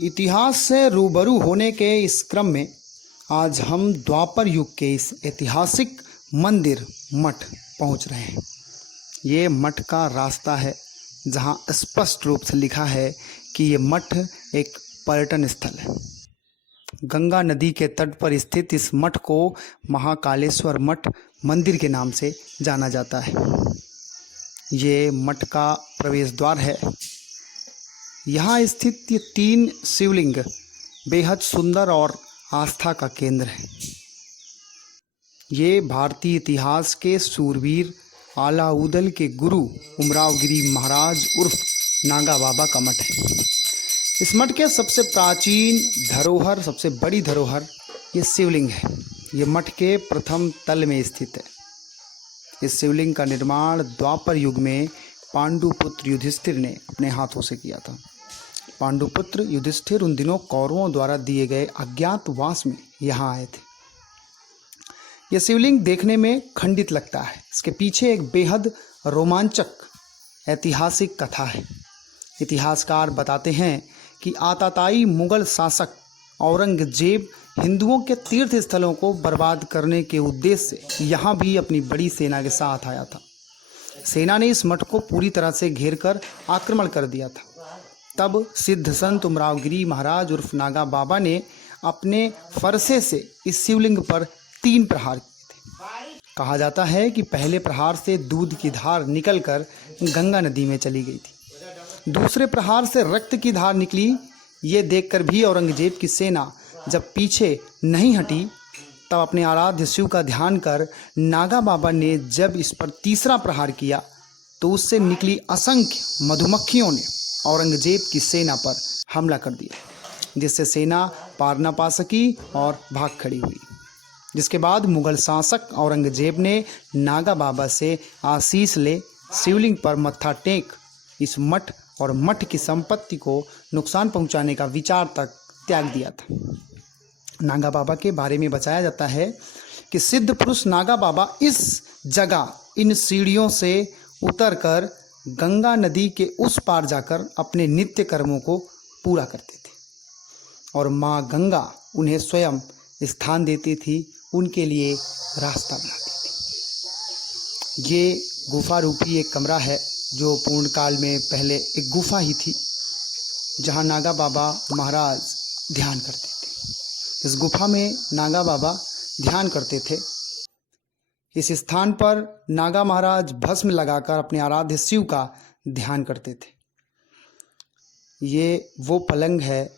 इतिहास से रूबरू होने के इस क्रम में आज हम द्वापर युग के इस ऐतिहासिक मंदिर मठ पहुंच रहे हैं। ये मठ का रास्ता है जहां स्पष्ट रूप से लिखा है कि ये मठ एक पर्यटन स्थल है। गंगा नदी के तट पर स्थित इस मठ को महाकालेश्वर मठ मंदिर के नाम से जाना जाता है। ये मठ का प्रवेश द्वार है। यहाँ स्थित ये 3 शिवलिंग बेहद सुंदर और आस्था का केंद्र है। ये भारतीय इतिहास के सूरवीर आलाउदल के गुरु उमरावगिरी महाराज उर्फ नागा बाबा का मठ है। इस मठ के सबसे प्राचीन धरोहर, सबसे बड़ी धरोहर ये शिवलिंग है। ये मठ के प्रथम तल में स्थित है। इस शिवलिंग का निर्माण द्वापर युग में पांडुपुत्र युधिष्ठिर ने अपने हाथों से किया था। पांडुपुत्र युधिष्ठिर उन दिनों कौरवों द्वारा दिए गए अज्ञातवास में यहाँ आए थे। यह शिवलिंग देखने में खंडित लगता है। इसके पीछे एक बेहद रोमांचक ऐतिहासिक कथा है। इतिहासकार बताते हैं कि आताताई मुगल शासक औरंगजेब हिंदुओं के तीर्थ स्थलों को बर्बाद करने के उद्देश्य से यहाँ भी अपनी बड़ी सेना के साथ आया था। सेना ने इस मठ को पूरी तरह से घेर कर आक्रमण कर दिया था। तब सिद्ध संत उमरावगिरी महाराज उर्फ नागा बाबा ने अपने फरसे से इस शिवलिंग पर 3 प्रहार किए थे। कहा जाता है कि पहले प्रहार से दूध की धार निकलकर गंगा नदी में चली गई थी। दूसरे प्रहार से रक्त की धार निकली। ये देखकर भी औरंगजेब की सेना जब पीछे नहीं हटी, तब अपने आराध्य शिव का ध्यान कर नागा बाबा ने जब इस पर तीसरा प्रहार किया तो उससे निकली असंख्य मधुमक्खियों ने औरंगजेब की सेना पर हमला कर दिया, जिससे सेना पार न पा सकी और भाग खड़ी हुई। जिसके बाद मुगल शासक औरंगजेब ने नागा बाबा से आशीष ले शिवलिंग पर मत्था टेक इस मठ और मठ की संपत्ति को नुकसान पहुंचाने का विचार तक त्याग दिया था। नागा बाबा के बारे में बताया जाता है कि सिद्ध पुरुष नागा बाबा इस जगह इन सीढ़ियों से उतरकर गंगा नदी के उस पार जाकर अपने नित्य कर्मों को पूरा करते थे और माँ गंगा उन्हें स्वयं स्थान देती थी, उनके लिए रास्ता बनाती थी। ये गुफा रूपी एक कमरा है जो पूर्ण काल में पहले एक गुफा ही थी, जहाँ नागा बाबा महाराज ध्यान करते थे। इस गुफा में नागा बाबा ध्यान करते थे। इस स्थान पर नागा महाराज भस्म लगाकर अपने आराध्य शिव का ध्यान करते थे। ये वो पलंग है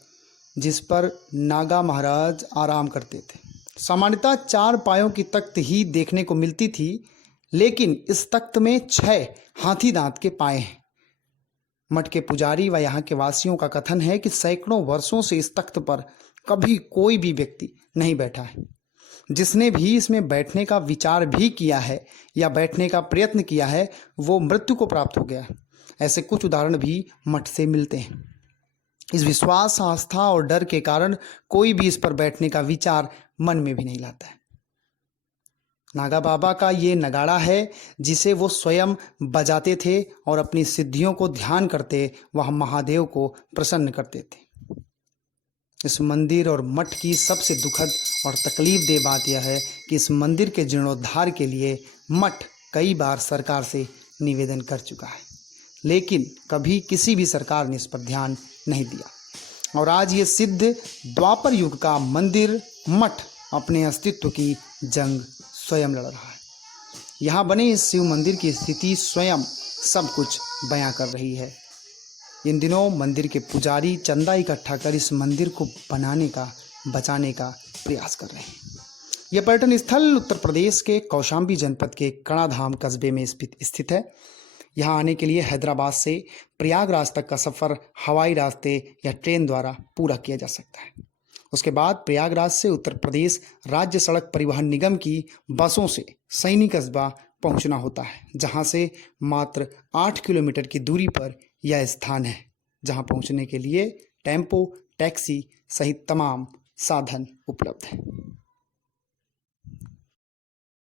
जिस पर नागा महाराज आराम करते थे। सामान्यतः 4 पायों की तख्त ही देखने को मिलती थी, लेकिन इस तख्त में 6 हाथी दांत के पाए हैं। मठ के पुजारी व यहाँ के वासियों का कथन है कि सैकड़ों वर्षों से इस तख्त पर कभी कोई भी व्यक्ति नहीं बैठा है। जिसने भी इसमें बैठने का विचार भी किया है या बैठने का प्रयत्न किया है, वो मृत्यु को प्राप्त हो गया। ऐसे कुछ उदाहरण भी मठ से मिलते हैं। इस विश्वास, आस्था और डर के कारण कोई भी इस पर बैठने का विचार मन में भी नहीं लाता है। नागा बाबा का ये नगाड़ा है जिसे वो स्वयं बजाते थे और अपनी सिद्धियों को ध्यान करते वह महादेव को प्रसन्न करते थे। इस मंदिर और मठ की सबसे दुखद और तकलीफदेह बात यह है कि इस मंदिर के जीर्णोद्धार के लिए मठ कई बार सरकार से निवेदन कर चुका है, लेकिन कभी किसी भी सरकार ने इस पर ध्यान नहीं दिया। और आज ये सिद्ध द्वापर युग का मंदिर मठ अपने अस्तित्व की जंग स्वयं लड़ रहा है। यहाँ बने इस शिव मंदिर की स्थिति स्वयं सब कुछ बयां कर रही है। इन दिनों मंदिर के पुजारी चंदा इकट्ठा कर इस मंदिर को बनाने का, बचाने का प्रयास कर रहे हैं। यह पर्यटन स्थल उत्तर प्रदेश के कौशाम्बी जनपद के कणाधाम कस्बे में स्थित है। यहाँ आने के लिए हैदराबाद से प्रयागराज तक का सफ़र हवाई रास्ते या ट्रेन द्वारा पूरा किया जा सकता है। उसके बाद प्रयागराज से उत्तर प्रदेश राज्य सड़क परिवहन निगम की बसों से सैनी कस्बा पहुँचना होता है, जहाँ से मात्र 8 किलोमीटर की दूरी पर यह स्थान है, जहाँ पहुँचने के लिए टेम्पो, टैक्सी सहित तमाम साधन उपलब्ध हैं।